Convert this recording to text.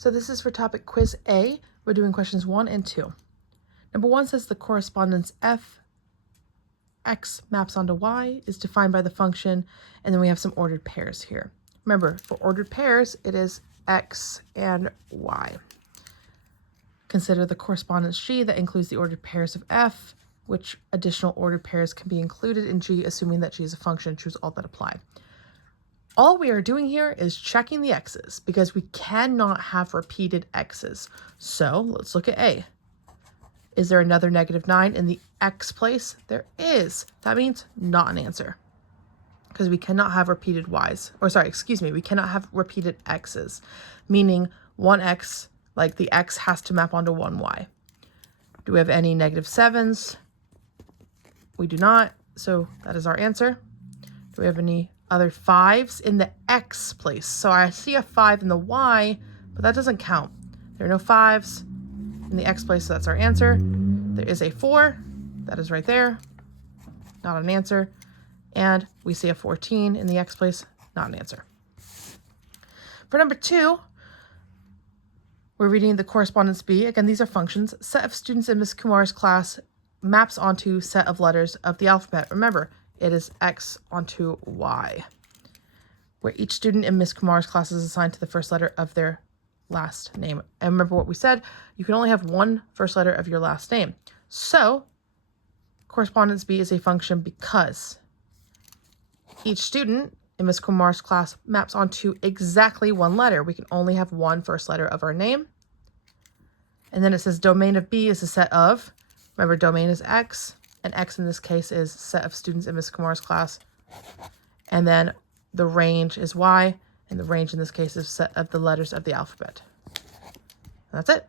So this is for topic quiz A. We're doing questions 1 and 2. Number 1 says the correspondence f x maps onto y is defined by the function, and then we have some ordered pairs here. Remember, for ordered pairs, it is x and y. Consider the correspondence G that includes the ordered pairs of f. Which additional ordered pairs can be included in G, assuming that G is a function? Choose all that apply. All we are doing here is checking the x's because we cannot have repeated x's. So let's look at A. Is there another -9 in the x place? There is. That means not an answer because we cannot have repeated y's. Or sorry, excuse me, we cannot have repeated x's, meaning one x, like the x has to map onto one y. Do we have any -7s? We do not, so that is our answer. Do we have any other 5s in the x place? So I see a 5 in the y, but that doesn't count. There are no 5s in the x place, so that's our answer. There is a 4, that is right there, not an answer. And we see a 14 in the x place, not an answer. For number 2, we're reading the correspondence B. Again, these are functions. Set of students in Ms. Kumar's class maps onto set of letters of the alphabet. Remember, it is x onto y, where each student in Ms. Kumar's class is assigned to the first letter of their last name. And remember what we said, you can only have one first letter of your last name. So correspondence B is a function because each student in Ms. Kumar's class maps onto exactly one letter. We can only have one first letter of our name. And then it says domain of B is a set of, remember domain is x, and x in this case is set of students in Ms. Kumar's class. And then the range is y, and the range in this case is set of the letters of the alphabet. And that's it.